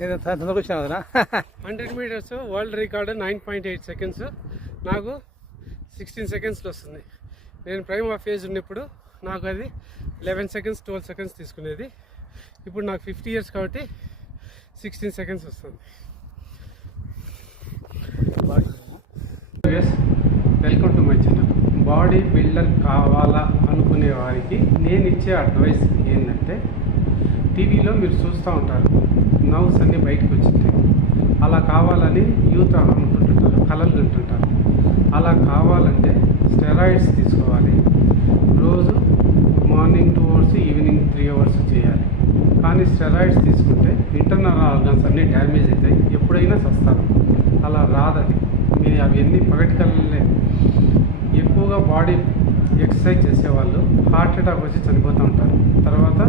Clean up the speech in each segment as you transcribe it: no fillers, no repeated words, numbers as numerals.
నేను తొందరగా వచ్చాను కదా 100 meters వరల్డ్ రికార్డు 9.8 seconds, నాకు 16 secondsలో వస్తుంది. నేను ప్రైమ్ ఆఫ్ ఏజ్ ఉన్నప్పుడు నాకు అది 11 seconds 12 seconds తీసుకునేది. ఇప్పుడు నాకు 50 years కాబట్టి 16 seconds వస్తుంది. Welcome to my channel. Body builder కావాలా అనుకునే వారికి నేను ఇచ్చే అడ్వైస్ ఏంటంటే, టీవీలో మీరు చూస్తూ ఉంటారు, నవ్స్ అన్నీ బయటకు వచ్చింటాయి. అలా కావాలని యూత్ అనుకుంటుంటారు, కలలు తింటుంటారు. అలా కావాలంటే స్టెరాయిడ్స్ తీసుకోవాలి. రోజు మార్నింగ్ 2 hours ఈవినింగ్ 3 hours చేయాలి. కానీ స్టెరాయిడ్స్ తీసుకుంటే ఇంటర్నల్ ఆర్గన్స్ అన్నీ డ్యామేజ్ అవుతాయి, ఎప్పుడైనా చస్తారు. అలా రాదని మీరు అవన్నీ పగటికల్లే. ఎక్కువగా బాడీ ఎక్సర్సైజ్ చేసేవాళ్ళు హార్ట్ అటాక్ వచ్చి చనిపోతూ ఉంటారు. తర్వాత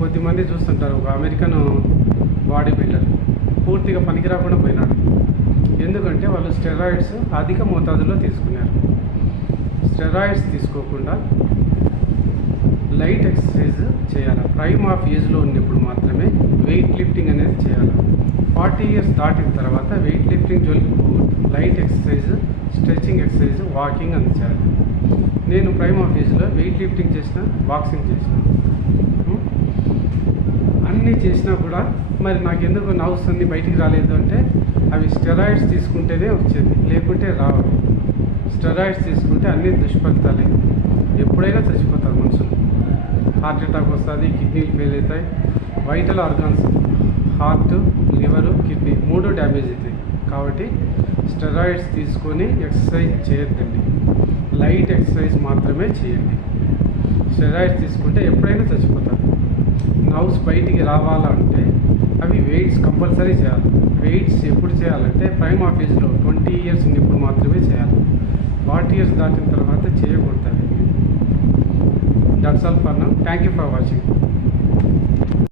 కొద్దిమంది చూస్తుంటారు, ఒక అమెరికన్ బాడీ బిల్డర్ పూర్తిగా పనికి రాకుండా పోయినాడు. ఎందుకంటే వాళ్ళు స్టెరాయిడ్స్ అధిక మోతాదులో తీసుకున్నారు. స్టెరాయిడ్స్ తీసుకోకుండా లైట్ ఎక్సర్సైజ్ చేయాలి. ప్రైమ్ ఆఫ్ ఏజ్లో ఉన్నప్పుడు మాత్రమే వెయిట్ లిఫ్టింగ్ అనేది చేయాలి. 40 years దాటిన తర్వాత వెయిట్ లిఫ్టింగ్ జోలికి పోకూడదు. Light exercise, stretching exercise, walking అని చేయాలి. నేను ప్రైమ్ ఆఫ్ ఏజ్లో వెయిట్ లిఫ్టింగ్ చేసిన, బాక్సింగ్ చేసిన, అన్నీ చేసినా కూడా మరి నాకు ఎందుకు నవ్స్ అన్నీ బయటికి రాలేదు అంటే, అవి స్టెరాయిడ్స్ తీసుకుంటేనే వచ్చేది, లేకుంటే రావు. స్టెరాయిడ్స్ తీసుకుంటే అన్ని దుష్ఫలితాలే. ఎప్పుడైనా చచ్చిపోతారు మనుషులు. హార్ట్ అటాక్ వస్తుంది, కిడ్నీలు ఫెయిల్ అవుతాయి, vital organs heart, liver, kidney 3 damage అవుతాయి. కాబట్టి స్టెరాయిడ్స్ తీసుకొని ఎక్సర్సైజ్ చేయొద్దండి. లైట్ ఎక్సర్సైజ్ మాత్రమే చేయండి. స్టెరాయిడ్స్ తీసుకుంటే ఎప్పుడైనా చచ్చిపోతారు. నవ్స్ బయటికి రావాలంటే అవి వెయిట్స్ కంపల్సరీ చేయాలి. వెయిట్స్ ఎప్పుడు చేయాలంటే ప్రైమ్ ఆఫ్ ఏజ్లో 20 years ఉన్నప్పుడు మాత్రమే చేయాలి. 40 years దాటిన తర్వాత చేయకూడదు. That's all for now. Thank you for watching.